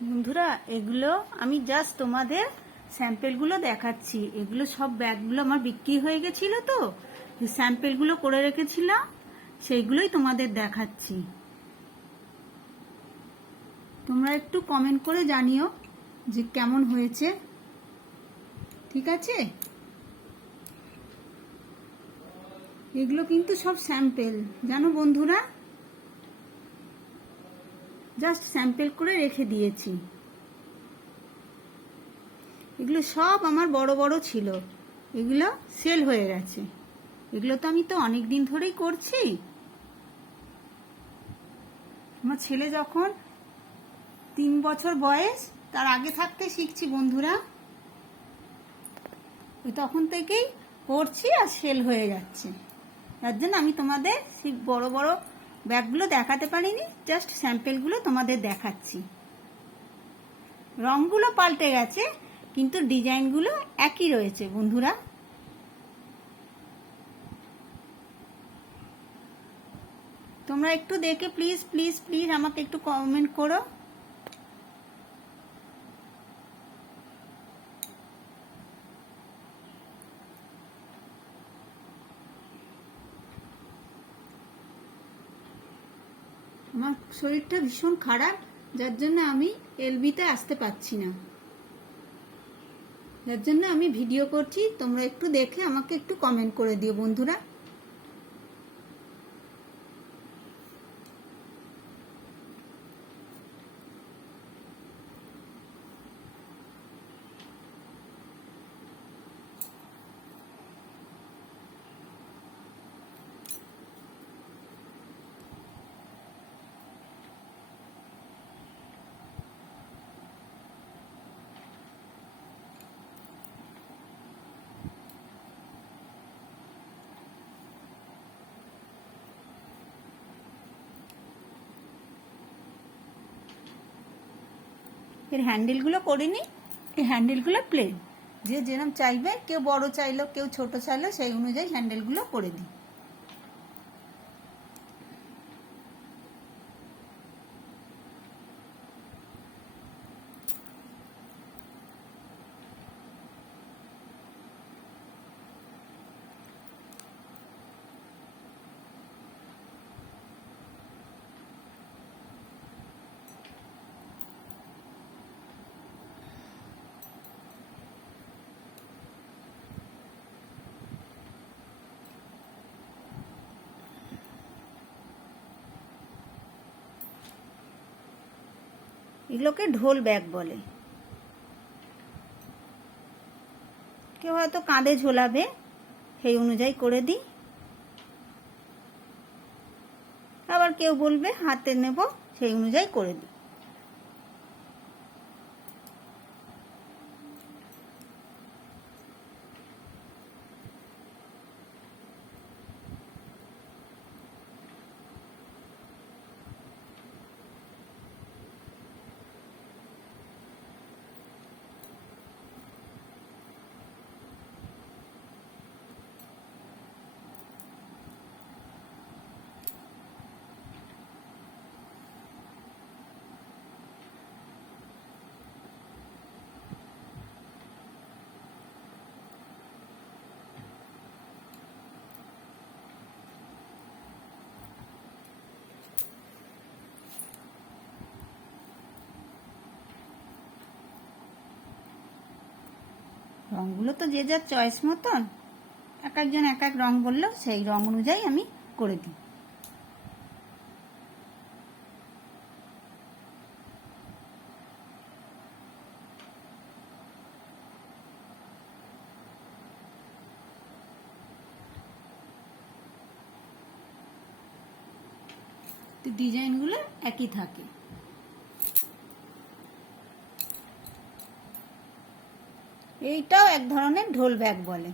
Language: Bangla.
বন্ধুরা, এগুলো আমি জাস্ট তোমাদের স্যাম্পেলগুলো দেখাচ্ছি। এগুলো সব ব্যাগগুলো আমার বিক্রি হয়ে গেছিল, তো স্যাম্পেলগুলো করে রেখেছিলাম, সেইগুলোই তোমাদের দেখাচ্ছি। তোমরা একটু কমেন্ট করে জানিও যে কেমন হয়েছে, ঠিক আছে? এগুলো কিন্তু সব স্যাম্পেল, জানো বন্ধুরা, জাস্ট স্যাম্পেল করে রেখে দিয়েছি। এগুলো সব আমার বড় বড় ছিল, এগুলো সেল হয়ে গেছে। এগুলো তো আমি অনেক দিন ধরেই করছি। আমার ছেলে যখন 3 বছর বয়স, তার আগে থাকতে শিখছি বন্ধুরা, তখন থেকেই করছি আর সেল হয়ে যাচ্ছে। তার জন্য আমি তোমাদের সেই বড় বড় ব্যাগগুলো দেখাতে পারিনি, জাস্ট স্যাম্পেলগুলো তোমাদের দেখাচ্ছি। রঙগুলো পাল্টে গেছে, কিন্তু ডিজাইনগুলো একই রয়েছে বন্ধুরা। তোমরা একটু দেখে প্লিজ প্লিজ প্লিজ আমাকে একটু কমেন্ট করো। আমার শরীরটা ভীষণ খারাপ, যার জন্য আমি এলবিতে আসতে পারছি না, যার জন্য আমি ভিডিও করছি। তোমরা একটু দেখে আমাকে একটু কমেন্ট করে দিও বন্ধুরা। এর হ্যান্ডেলগুলো করিনি, এই হ্যান্ডেলগুলো প্লেন, যে যেরকম চাইবে, কেউ বড় চাইলো কেউ ছোট চাইলো, সেই অনুযায়ী হ্যান্ডেলগুলো করে দিই। এগুলোকে ঢোল ব্যাগ বলে। কেউ হয়তো কাঁধে ঝোলাবে, সেই অনুযায়ী করে দিই। আবার কেউ বলবে হাতে নেব, সেই অনুযায়ী করে দিই। রঙগুলো তো যে যার চয়েস মতন, এক একজন এক এক রং বললেও সেই রং অনুযায়ী আমি করে দিই। ডিজাইনগুলো একই থাকে। এইটাও এক ধরনের ঢোল ব্যাগ বলে।